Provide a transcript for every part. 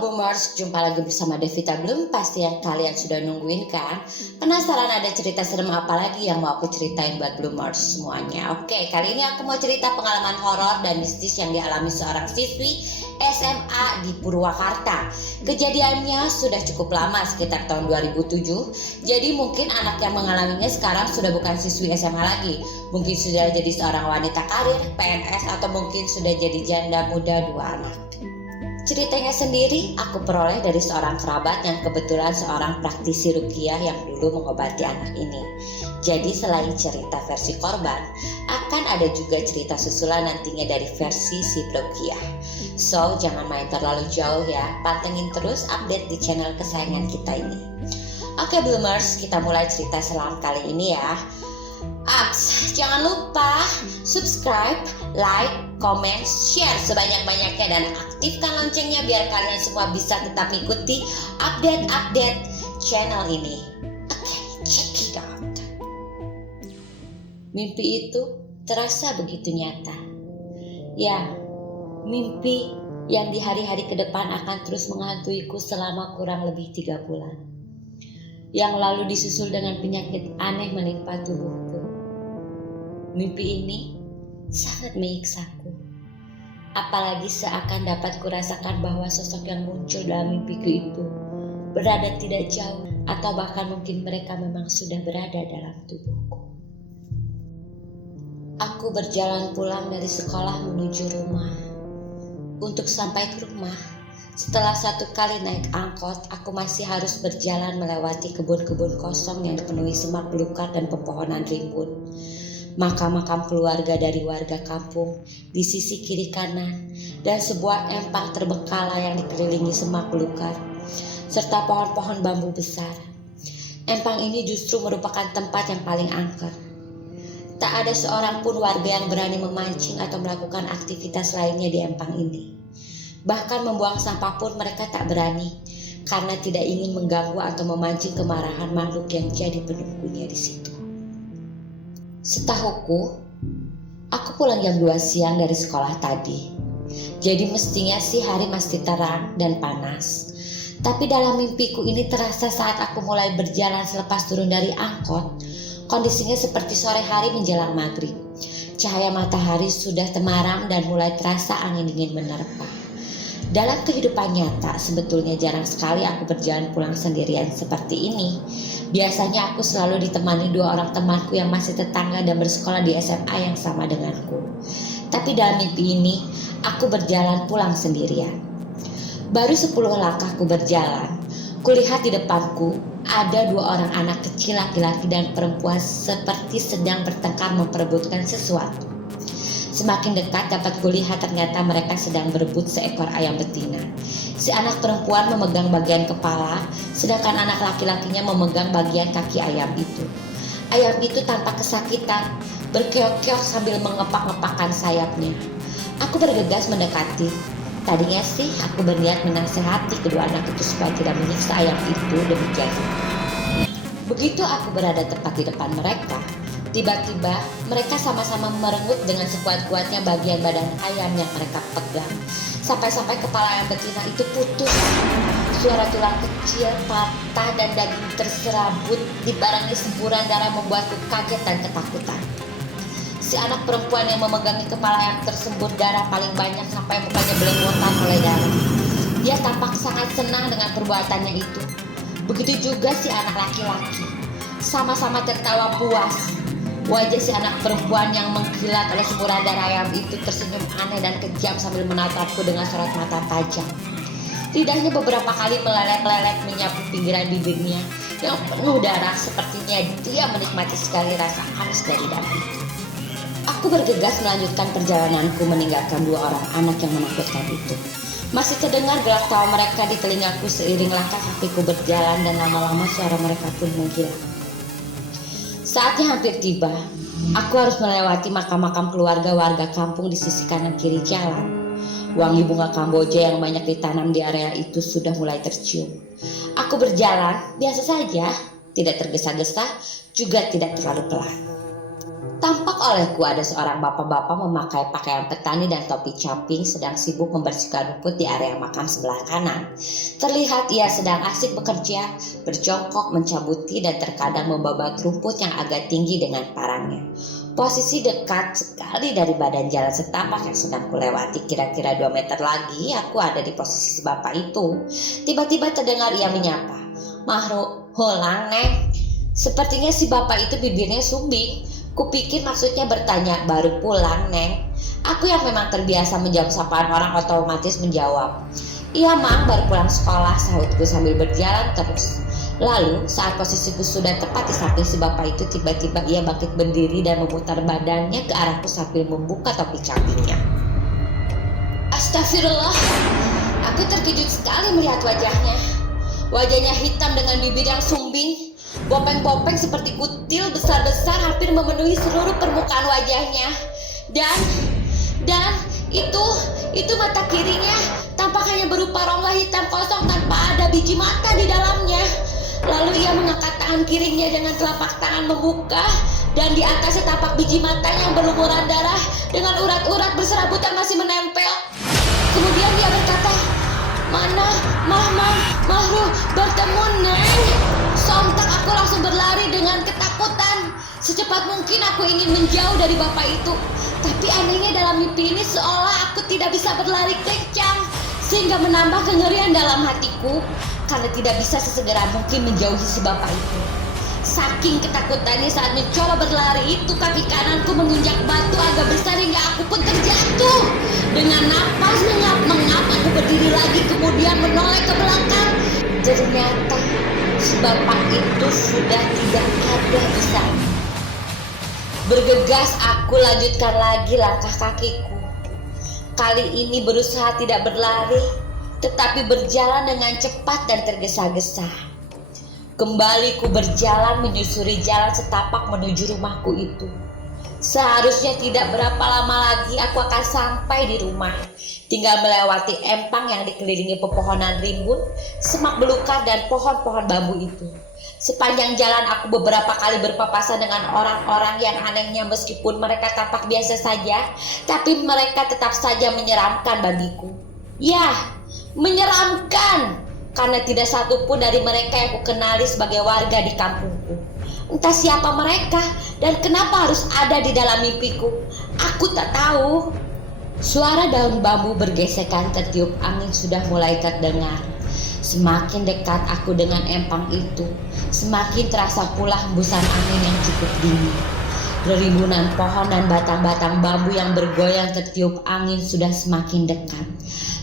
Halo Boomers, jumpa lagi bersama Devita Bloom. Pasti yang kalian sudah nungguin kan? Penasaran ada cerita serem apa lagi yang mau aku ceritain buat Boomers semuanya? Oke, kali ini aku mau cerita pengalaman horor dan mistis yang dialami seorang siswi SMA di Purwakarta. Kejadiannya sudah cukup lama, sekitar tahun 2007. Jadi mungkin anak yang mengalaminya sekarang sudah bukan siswi SMA lagi. Mungkin sudah jadi seorang wanita karir, PNS, atau mungkin sudah jadi janda muda 2 anak. Ceritanya sendiri aku peroleh dari seorang kerabat yang kebetulan seorang praktisi ruqyah yang dulu mengobati anak ini. Jadi selain cerita versi korban, akan ada juga cerita susulan nantinya dari versi si ruqyah. So jangan main terlalu jauh ya, pantengin terus update di channel kesayangan kita ini. Oke Bloomers, kita mulai cerita selam kali ini ya. Jangan lupa subscribe, like, komen, share sebanyak-banyaknya dan aktifkan loncengnya biar kalian semua bisa tetap mengikuti update-update channel ini. Oke, check it out. Mimpi itu terasa begitu nyata. Ya, mimpi yang di hari-hari ke depan akan terus menghantuiku selama kurang lebih 3 bulan. Yang lalu disusul dengan penyakit aneh menimpa tubuhku. Mimpi ini sangat menyiksaku. Apalagi seakan dapat kurasakan bahwa sosok yang muncul dalam mimpiku itu berada tidak jauh atau bahkan mungkin mereka memang sudah berada dalam tubuhku. Aku berjalan pulang dari sekolah menuju rumah. Untuk sampai ke rumah, setelah 1 kali naik angkot, aku masih harus berjalan melewati kebun-kebun kosong yang dipenuhi semak belukar dan pepohonan rimbun. Makam-makam keluarga dari warga kampung di sisi kiri kanan dan sebuah empang terbengkalai yang dikelilingi semak belukar serta pohon-pohon bambu besar. Empang ini justru merupakan tempat yang paling angker. Tak ada seorang pun warga yang berani memancing atau melakukan aktivitas lainnya di empang ini. Bahkan membuang sampah pun mereka tak berani karena tidak ingin mengganggu atau memancing kemarahan makhluk yang jadi penunggunya di situ. Setahuku, aku pulang jam 2 siang dari sekolah tadi. Jadi mestinya sih hari masih terang dan panas. Tapi dalam mimpiku ini terasa saat aku mulai berjalan selepas turun dari angkot, kondisinya seperti sore hari menjelang maghrib. Cahaya matahari sudah temaram dan mulai terasa angin dingin menerpa. Dalam kehidupan nyata, sebetulnya jarang sekali aku berjalan pulang sendirian seperti ini. Biasanya aku selalu ditemani 2 orang temanku yang masih tetangga dan bersekolah di SMA yang sama denganku. Tapi dalam mimpi ini, aku berjalan pulang sendirian. Baru 10 langkah aku berjalan, kulihat di depanku ada 2 orang anak kecil laki-laki dan perempuan seperti sedang bertengkar memperebutkan sesuatu. Semakin dekat dapat kulihat ternyata mereka sedang berebut seekor ayam betina. Si anak perempuan memegang bagian kepala, sedangkan anak laki-lakinya memegang bagian kaki ayam itu. Ayam itu tanpa kesakitan, berkeok-keok sambil mengepak-ngepakkan sayapnya. Aku bergegas mendekati. Tadinya sih aku berniat menasehati kedua anak itu supaya tidak menyiksa ayam itu demikian. Begitu aku berada tepat di depan mereka, tiba-tiba mereka sama-sama merenggut dengan sekuat-kuatnya bagian badan ayam yang mereka pegang. Sampai-sampai kepala ayam betina itu putus. Suara tulang kecil patah dan daging terserabut dibarengi semburan darah membuatku kaget dan ketakutan. Si anak perempuan yang memegangi kepala ayam tersembur darah paling banyak sampai mukanya belepotan oleh darah. Dia tampak sangat senang dengan perbuatannya itu. Begitu juga si anak laki-laki. Sama-sama tertawa puas. Wajah si anak perempuan yang mengkilat oleh semburan darah ayam itu tersenyum aneh dan kejam sambil menatapku dengan sorot mata tajam. Lidahnya beberapa kali meleleh-meleleh menyapu pinggiran bibirnya yang penuh darah, sepertinya dia menikmati sekali rasa amis dari darah itu. Aku bergegas melanjutkan perjalananku meninggalkan 2 orang anak yang menakutkan itu. Masih terdengar gelak tawa mereka di telingaku seiring langkah kakiku berjalan dan lama-lama suara mereka pun menghilang. Saatnya hampir tiba, aku harus melewati makam-makam keluarga warga kampung di sisi kanan kiri jalan. Wangi bunga Kamboja yang banyak ditanam di area itu sudah mulai tercium. Aku berjalan biasa saja, tidak tergesa-gesa, juga tidak terlalu pelan. Tampak olehku ada seorang bapak-bapak memakai pakaian petani dan topi caping sedang sibuk membersihkan rumput di area makam sebelah kanan. Terlihat ia sedang asik bekerja, berjongkok, mencabuti dan terkadang membabat rumput yang agak tinggi dengan parangnya. Posisi dekat sekali dari badan jalan setapak yang sedang kulewati, kira-kira 2 meter lagi aku ada di posisi si bapak itu. Tiba-tiba terdengar ia menyapa, "Mahru, holang neng." Sepertinya si bapak itu bibirnya sumbing. Kupikir maksudnya bertanya, "Baru pulang, Neng?" Aku yang memang terbiasa menjawab sapaan orang otomatis menjawab, "Iya, Mang, baru pulang sekolah," sahutku sambil berjalan terus. Lalu saat posisiku sudah tepat di samping si bapak itu, tiba-tiba ia bangkit berdiri dan memutar badannya ke arahku sambil membuka topi capingnya. Astagfirullah, aku terkejut sekali melihat wajahnya. Wajahnya hitam dengan bibir yang sumbing, bopeng-bopeng seperti kutil besar-besar hampir memenuhi seluruh permukaan wajahnya. Dan itu mata kirinya tampak hanya berupa rongga hitam kosong tanpa ada biji mata di dalamnya. Lalu ia mengangkat tangan kirinya dengan telapak tangan membuka, dan di atasnya tampak biji mata yang berlumuran darah dengan urat-urat berserabutan masih menempel. Kemudian dia berkata, "Mana, Mahru, bertemu, Neng." Sontak aku langsung berlari dengan ketakutan. Secepat mungkin aku ingin menjauh dari bapak itu. Tapi anehnya dalam mimpi ini seolah aku tidak bisa berlari kencang, sehingga menambah kengerian dalam hatiku karena tidak bisa sesegera mungkin menjauhi si bapak itu. Saking ketakutannya saat mencoba berlari itu, kaki kananku menginjak batu agak besar hingga aku pun terjatuh. Dengan napas mengap-mengap aku berdiri lagi, kemudian menoleh ke belakang. Ternyata si bapak itu sudah tidak ada di sana. Bergegas aku lanjutkan lagi langkah kakiku. Kali ini berusaha tidak berlari, tetapi berjalan dengan cepat dan tergesa-gesa. Kembali ku berjalan menyusuri jalan setapak menuju rumahku itu. Seharusnya tidak berapa lama lagi aku akan sampai di rumah. Tinggal melewati empang yang dikelilingi pepohonan rimbun, semak belukar dan pohon-pohon bambu itu. Sepanjang jalan aku beberapa kali berpapasan dengan orang-orang yang anehnya meskipun mereka tampak biasa saja, tapi mereka tetap saja menyeramkan bagiku. Ya, menyeramkan, karena tidak satu pun dari mereka yang kukenali sebagai warga di kampungku. Entah siapa mereka dan kenapa harus ada di dalam mimpiku, aku tak tahu. Suara daun bambu bergesekan tertiup angin sudah mulai terdengar. Semakin dekat aku dengan empang itu, semakin terasa pula hembusan angin yang cukup dingin. Ribuan pohon dan batang-batang bambu yang bergoyang tertiup angin sudah semakin dekat.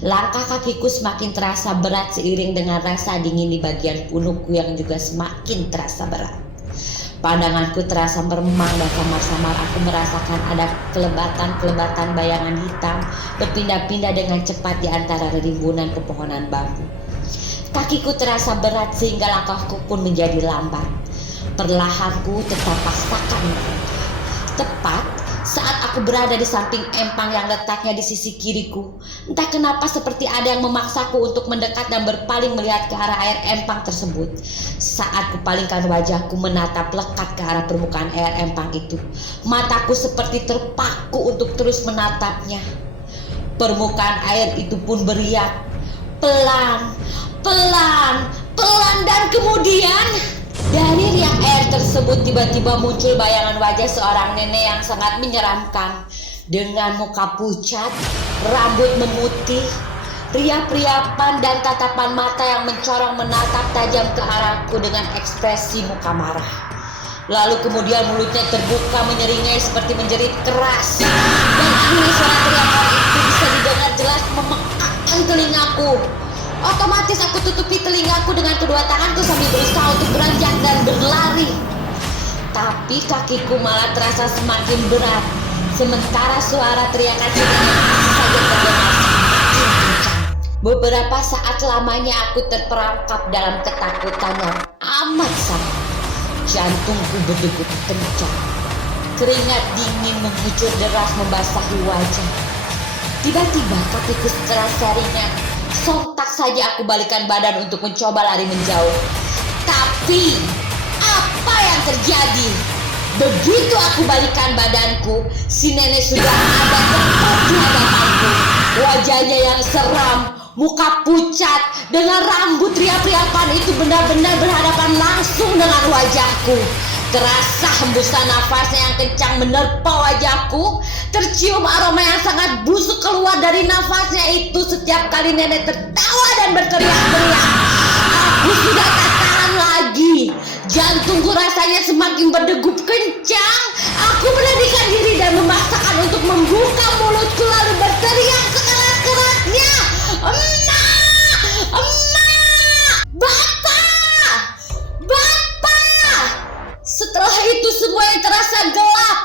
Langkah kakiku semakin terasa berat seiring dengan rasa dingin di bagian punukku yang juga semakin terasa berat. Pandanganku terasa meremang dan samar-samar aku merasakan ada kelebatan-kelebatan bayangan hitam berpindah-pindah dengan cepat di antara rimbunan pepohonan bambu. Kakiku terasa berat sehingga langkahku pun menjadi lambat. Perlahanku tetap paksakan mereka. Tepat saat aku berada di samping empang yang letaknya di sisi kiriku, entah kenapa seperti ada yang memaksaku untuk mendekat dan berpaling melihat ke arah air empang tersebut. Saat kupalingkan wajahku menatap lekat ke arah permukaan air empang itu, mataku seperti terpaku untuk terus menatapnya. Permukaan air itu pun beriak, pelan, dan kemudian dari riak air tersebut tiba-tiba muncul bayangan wajah seorang nenek yang sangat menyeramkan. Dengan muka pucat, rambut memutih, riap-riapan dan tatapan mata yang mencorong menatap tajam ke arahku dengan ekspresi muka marah. Lalu kemudian mulutnya terbuka menyeringai seperti menjerit keras. Dan akhirnya suara teriakan itu bisa didengar jelas memekakkan telingaku. Otomatis aku tutupi telingaku dengan kedua tanganku sambil berusaha untuk beranjak dan berlari. Tapi kakiku malah terasa semakin berat, sementara suara teriakan itu masih saja terdengar semakin kencang. Beberapa saat lamanya aku terperangkap dalam ketakutan yang amat sangat. Jantungku berdegup kencang. Keringat dingin mengucur deras membasahi wajah. Tiba-tiba kakiku terasa ringan. Sontak saja aku balikan badan untuk mencoba lari menjauh. Tapi apa yang terjadi? Begitu aku balikan badanku, si nenek sudah ada tepat di hadapanku. Wajahnya yang seram, muka pucat, dengan rambut riap-riapan itu benar-benar berhadapan langsung dengan wajahku. Terasa hembusan nafasnya yang kencang menerpa wajahku. Tercium aroma yang sangat busuk keluar dari nafasnya itu setiap kali nenek tertawa dan berteriak-teriak. Aku sudah tak tahan lagi. Jantungku rasanya semakin berdegup kencang. Aku melarikan diri dan memaksakan untuk membuka mulutku lalu berteriak sekeras-kerasnya. Emak! Emak! Bapak! Bapak! Setelah itu semuanya terasa gelap.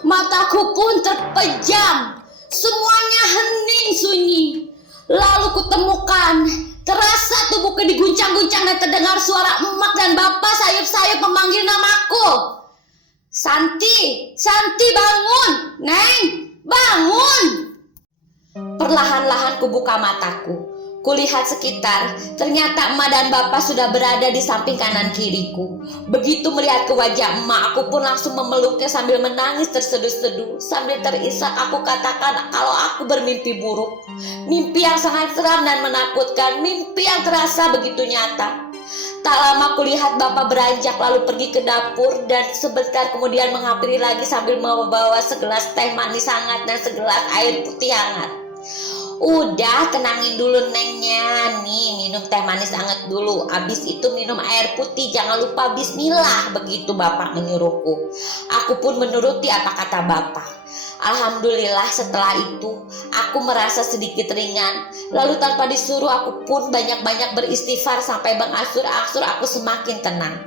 Mataku pun terpejam. Semuanya hening sunyi. Lalu kutemukan terasa tubuhku diguncang-guncang dan terdengar suara emak dan bapak sayup-sayup memanggil namaku. Santi, Santi bangun, Neng, bangun. Perlahan-lahan kubuka mataku. Kulihat sekitar, ternyata emak dan bapak sudah berada di samping kanan kiriku. Begitu melihat ke wajah emak, aku pun langsung memeluknya sambil menangis terseduh-seduh. Sambil terisak aku katakan kalau aku bermimpi buruk. Mimpi yang sangat seram dan menakutkan, mimpi yang terasa begitu nyata. Tak lama kulihat bapak beranjak lalu pergi ke dapur dan sebentar kemudian menghampiri lagi sambil membawa segelas teh manis hangat dan segelas air putih hangat. Udah tenangin dulu nengnya, nih minum teh manis hangat dulu, abis itu minum air putih, jangan lupa bismillah, begitu bapak menyuruhku. Aku pun menuruti apa kata bapak. Alhamdulillah setelah itu aku merasa sedikit ringan. Lalu tanpa disuruh aku pun banyak-banyak beristighfar sampai berangsur-angsur aku semakin tenang.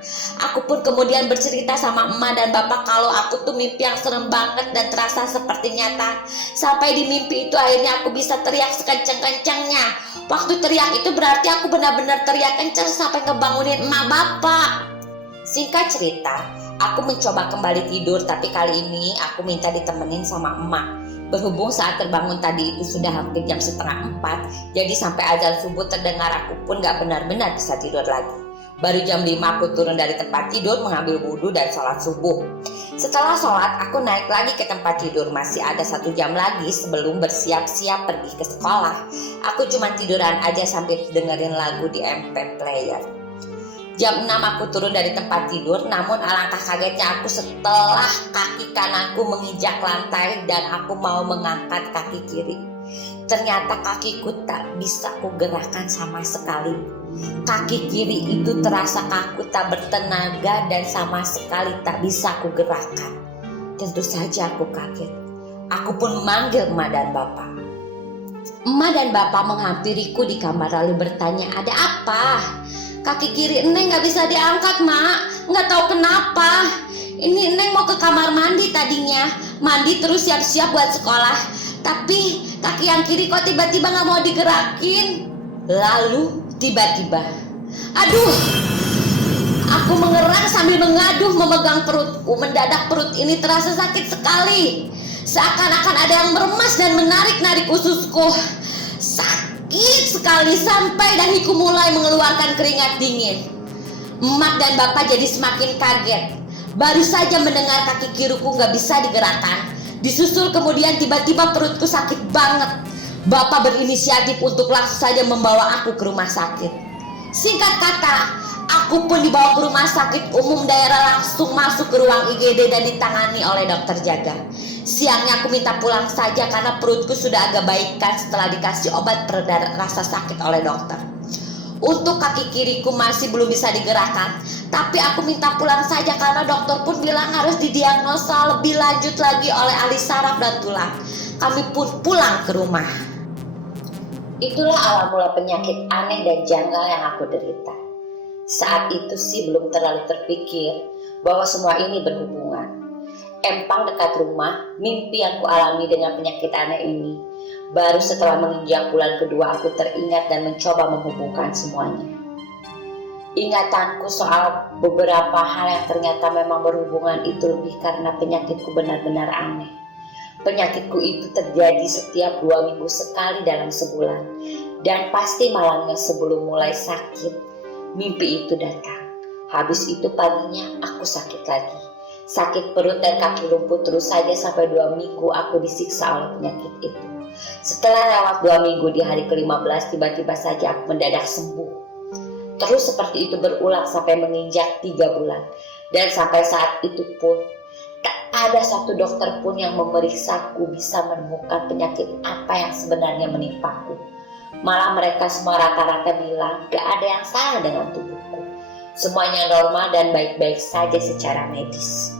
Aku pun kemudian bercerita sama emak dan bapak kalau aku tuh mimpi yang serem banget dan terasa seperti nyata. Sampai di mimpi itu akhirnya aku bisa teriak sekencang-kencangnya. Waktu teriak itu berarti aku benar-benar teriak kencang sampai ngebangunin emak bapak. Singkat cerita, aku mencoba kembali tidur, tapi kali ini aku minta ditemenin sama emak. Berhubung saat terbangun tadi itu sudah hampir jam 3:30, jadi sampai azan subuh terdengar aku pun gak benar-benar bisa tidur lagi. Baru jam 5 aku turun dari tempat tidur mengambil wudhu dan sholat subuh. Setelah sholat aku naik lagi ke tempat tidur. Masih ada 1 jam lagi sebelum bersiap-siap pergi ke sekolah. Aku cuma tiduran aja sambil dengerin lagu di MP player. Jam 6 aku turun dari tempat tidur, namun alangkah kagetnya aku setelah kaki kananku menginjak lantai dan aku mau mengangkat kaki kiri. Ternyata kakiku tak bisa kugerakkan sama sekali. Kaki kiri itu terasa kaku, tak bertenaga dan sama sekali tak bisa kugerakkan. Tentu saja aku kaget. Aku pun memanggil emak dan bapak. Emak dan bapak menghampiriku di kamar lalu bertanya, ada apa? Kaki kiri Neng gak bisa diangkat, Mak. Gak tahu kenapa. Ini Neng mau ke kamar mandi tadinya. Mandi terus siap-siap buat sekolah. Tapi kaki yang kiri kok tiba-tiba gak mau digerakin. Lalu tiba-tiba, aduh, aku mengerang sambil mengaduh memegang perutku. Mendadak perut ini terasa sakit sekali. Seakan-akan ada yang meremas dan menarik-narik ususku. Sakit sekali sampai dahiku mulai mengeluarkan keringat dingin. Emak dan bapak jadi semakin kaget. Baru saja mendengar kaki kiriku gak bisa digerakkan. Disusul kemudian tiba-tiba perutku sakit banget. Bapak berinisiatif untuk langsung saja membawa aku ke rumah sakit. Singkat kata, aku pun dibawa ke rumah sakit umum daerah, langsung masuk ke ruang IGD dan ditangani oleh dokter jaga. Siangnya aku minta pulang saja karena perutku sudah agak baikan setelah dikasih obat pereda rasa sakit oleh dokter. Untuk kaki kiriku masih belum bisa digerakkan, tapi aku minta pulang saja karena dokter pun bilang harus didiagnosa lebih lanjut lagi oleh ahli saraf dan tulang. Kami pun pulang ke rumah. Itulah awal mula penyakit aneh dan janggal yang aku derita. Saat itu sih belum terlalu terpikir bahwa semua ini berhubungan. Empang dekat rumah, mimpi yang kualami dengan penyakit aneh ini. Baru setelah menginjak bulan kedua aku teringat dan mencoba menghubungkan semuanya. Ingatanku soal beberapa hal yang ternyata memang berhubungan itu lebih karena penyakitku benar-benar aneh. Penyakitku itu terjadi setiap 2 minggu sekali dalam sebulan. Dan pasti malamnya sebelum mulai sakit, mimpi itu datang. Habis itu paginya aku sakit lagi. Sakit perut dan kaki lumpuh terus saja sampai 2 minggu aku disiksa oleh penyakit itu. Setelah lewat 2 minggu di hari ke-15 tiba-tiba saja aku mendadak sembuh. Terus seperti itu berulang sampai menginjak 3 bulan. Dan sampai saat itu pun tak ada satu dokter pun yang memeriksaku bisa menemukan penyakit apa yang sebenarnya menimpaku. Malah mereka semua rata-rata bilang gak ada yang salah dengan tubuhku. Semuanya normal dan baik-baik saja secara medis.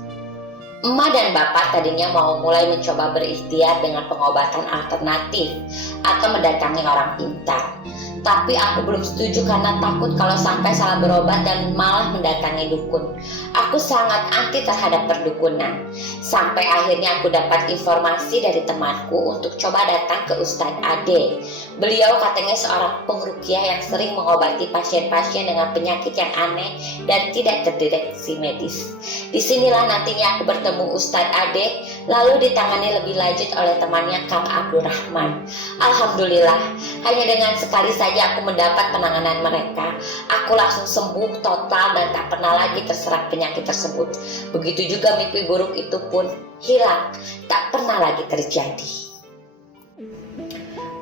Emak dan bapak tadinya mau mulai mencoba berikhtiar dengan pengobatan alternatif atau mendatangi orang pintar. Tapi aku belum setuju karena takut kalau sampai salah berobat dan malah mendatangi dukun. Aku sangat anti terhadap perdukunan. Sampai akhirnya aku dapat informasi dari temanku untuk coba datang ke Ustadz Ade. Beliau katanya seorang pengruqyah yang sering mengobati pasien-pasien dengan penyakit yang aneh dan tidak terdeteksi medis. Disinilah nantinya aku bertemu Ustadz Ade, lalu ditangani lebih lanjut oleh temannya Kang Abdurrahman. Alhamdulillah, hanya dengan sekali saja aku mendapat penanganan mereka, aku langsung sembuh total dan tak pernah lagi terserang penyakit tersebut. Begitu juga mimpi buruk itu pun hilang, tak pernah lagi terjadi.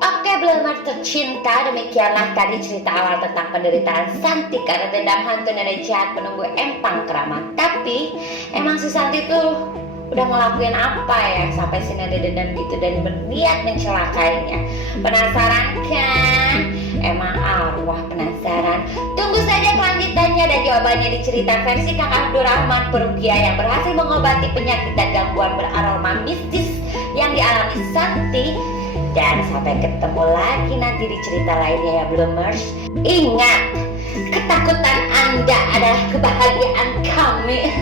Oke, Blemar tercinta, demikianlah tadi cerita awal tentang penderitaan Santi karena dendam hantu nenek jahat penunggu empang keramat. Tapi emang si Santi tuh udah ngelakuin apa ya sampai si nenek dendam gitu dan berniat mencelakainya? Penasaran kan? Emang arwah penasaran? Tunggu saja kelanjutannya dan jawabannya di cerita versi Kang Abdurrahman Peruqyah yang berhasil mengobati penyakit dan gangguan beraroma mistis yang dialami Santi. Dan sampai ketemu lagi nanti di cerita lainnya ya Bloomers. Ingat, ketakutan Anda adalah kebahagiaan kami.